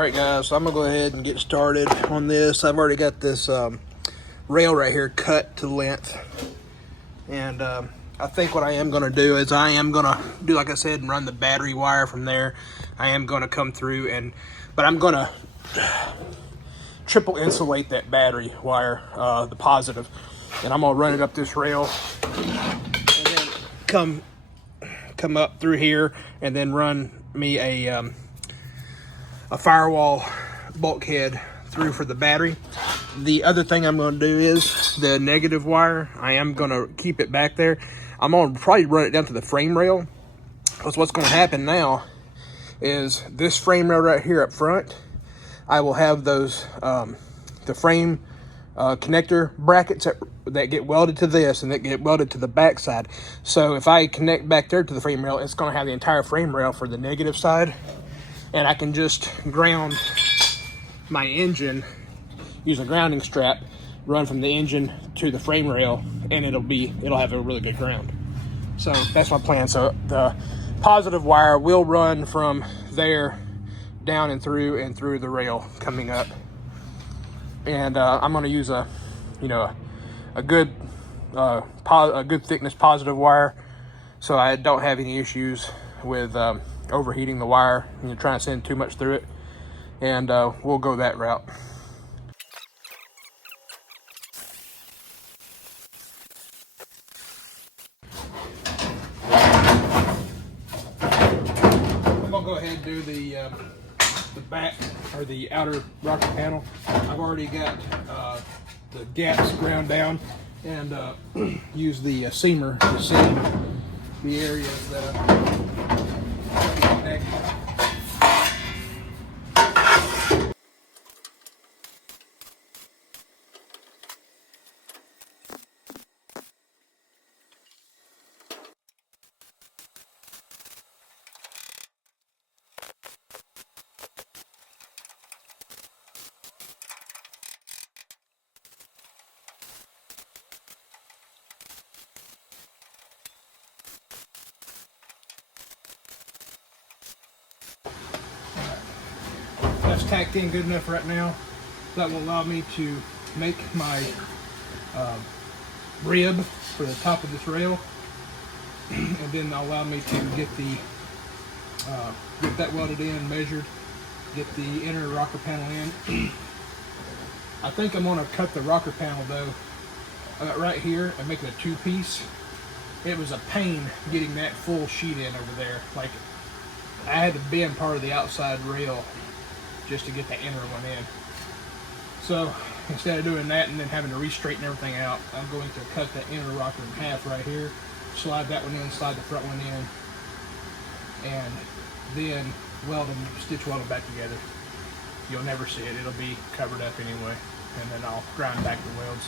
Alright guys, so I'm going to go ahead and get started on this. I've already got this rail right here cut to length. And I think what I am going to do is I am going to do, like I said, and run the battery wire from there. I am going to come through, but I'm going to triple insulate that battery wire, the positive. And I'm going to run it up this rail and then come up through here and then run me a firewall bulkhead through for the battery. The other thing I'm going to do is the negative wire. I am going to keep it back there. I'm going to probably run it down to the frame rail, because what's going to happen now is this frame rail right here up front, I will have those the frame connector brackets that get welded to this and that get welded to the back side. So if I connect back there to the frame rail, it's going to have the entire frame rail for the negative side, and I can just ground my engine, use a grounding strap, run from the engine to the frame rail, and it'll have a really good ground. So that's my plan. So the positive wire will run from there down and through the rail coming up, and I'm going to use a good thickness positive wire, so I don't have any issues with overheating the wire, trying to send too much through it, and we'll go that route. I'm gonna go ahead and do the back, or the outer rocker panel. I've already got the gaps ground down, and use the seamer to seam the areas that are connected. That's tacked in good enough right now. That will allow me to make my rib for the top of this rail, and then allow me to get that welded in, measured, get the inner rocker panel in. I think I'm going to cut the rocker panel though right here and make it a two-piece. It was a pain getting that full sheet in over there. Like, I had to bend part of the outside rail just to get the inner one in. So instead of doing that and then having to re-straighten everything out, I'm going to cut that inner rocker in half right here, slide that one in, slide the front one in, and then stitch weld them back together. You'll never see it. It'll be covered up anyway, and then I'll grind back the welds.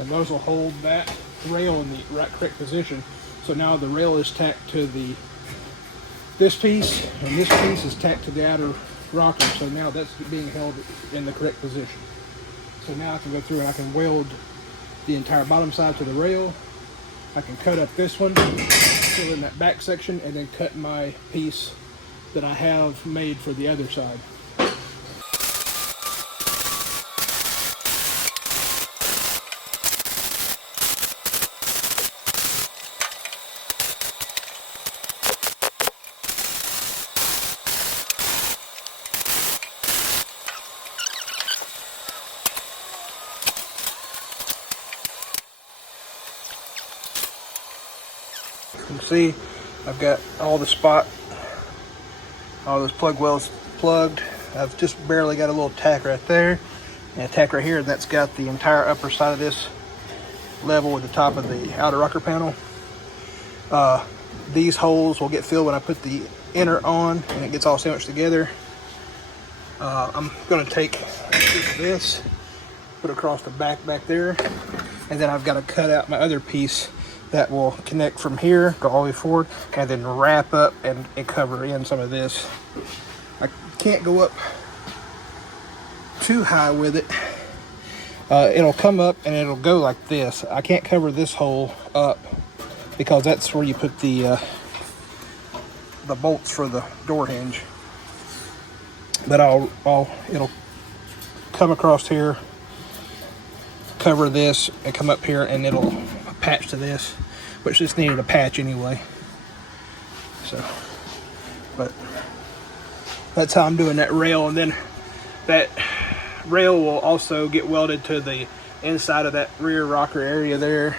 and those will hold that rail in the correct position. So now the rail is tacked to this piece, and this piece is tacked to the outer rocker. So now that's being held in the correct position. So now I can go through and I can weld the entire bottom side to the rail. I can cut up this one, fill in that back section, and then cut my piece that I have made for the other side. You can see I've got all those plug wells plugged. I've just barely got a little tack right there and a tack right here, and that's got the entire upper side of this level with the top of the outer rocker panel. These holes will get filled when I put the inner on and it gets all sandwiched together. I'm going to take a piece of this, put it across the back there, and then I've got to cut out my other piece that will connect from here, go all the way forward, and then wrap up and cover in some of this. I can't go up too high with it. It'll come up and it'll go like this. I can't cover this hole up because that's where you put the bolts for the door hinge. But it'll come across here, cover this, and come up here, and it'll patch to this, which just needed a patch anyway. So, but that's how I'm doing that rail, and then that rail will also get welded to the inside of that rear rocker area there,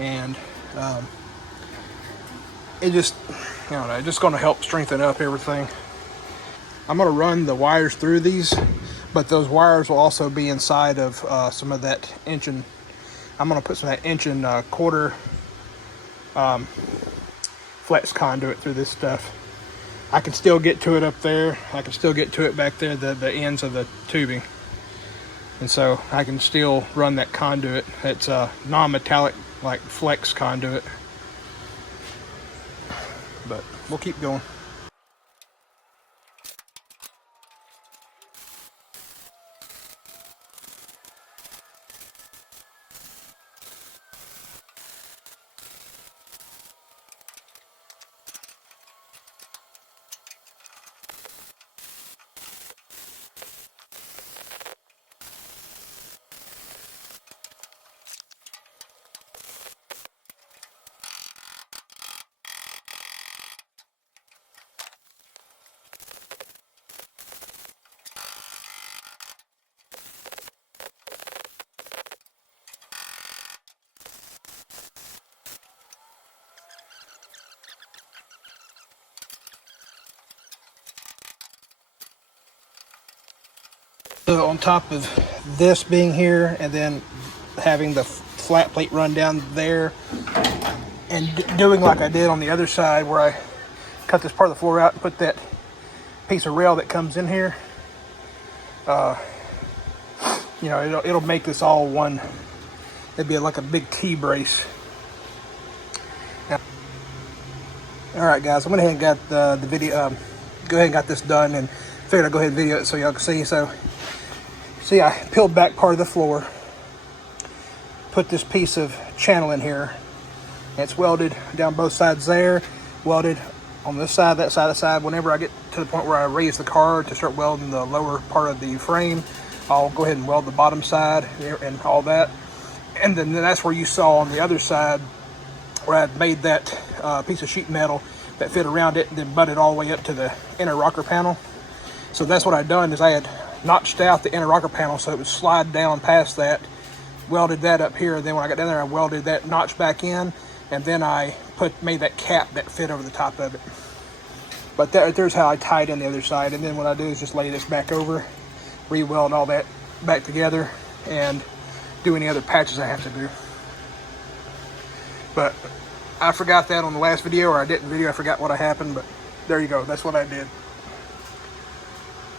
and it just, I don't know, just going to help strengthen up everything. I'm going to run the wires through these, but those wires will also be inside of some of that I'm going to put some of that 1.25" flex conduit through this stuff. I can still get to it up there. I can still get to it back there, the ends of the tubing. And so I can still run that conduit. It's a non-metallic, like flex conduit. But we'll keep going. So on top of this being here, and then having the flat plate run down there, and doing like I did on the other side where I cut this part of the floor out and put that piece of rail that comes in here, you know, it'll make this all one. It'd be like a big T-brace. Now, all right, guys, I went ahead and got the video. Go ahead and got this done, and figured I'd go ahead and video it so y'all can see. So, see, I peeled back part of the floor, put this piece of channel in here. It's welded down both sides there, welded on this side, that side. Whenever I get to the point where I raise the car to start welding the lower part of the frame, I'll go ahead and weld the bottom side and all that. And then that's where you saw on the other side where I had made that piece of sheet metal that fit around it and then butted all the way up to the inner rocker panel. So that's what I'd done, is I had notched out the inner rocker panel so it would slide down past that, welded that up here, and then when I got down there I welded that notch back in, and then I made that cap that fit over the top of it. But there's how I tied in the other side, and then what I do is just lay this back over, re-weld all that back together, and do any other patches I have to do. But I forgot that on the last video, or I didn't video, I forgot what happened, but there you go, that's what I did.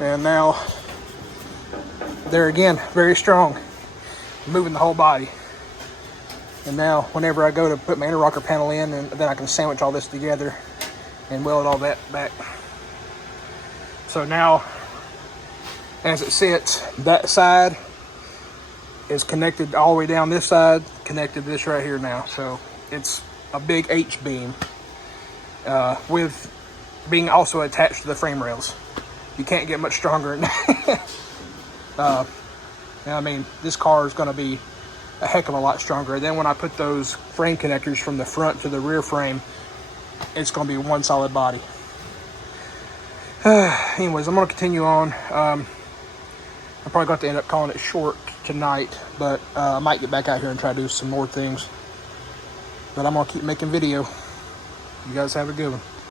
And now, there again, very strong, moving the whole body. And now whenever I go to put my interrocker panel in, and then I can sandwich all this together and weld all that back. So now, as it sits, that side is connected all the way down this side, connected to this right here now. So it's a big H-beam with being also attached to the frame rails. You can't get much stronger than that. I mean, this car is going to be a heck of a lot stronger. And then when I put those frame connectors from the front to the rear frame, it's going to be one solid body. Anyways, I'm going to continue on. I'm probably going to end up calling it short tonight, but I might get back out here and try to do some more things. But I'm going to keep making video. You guys have a good one.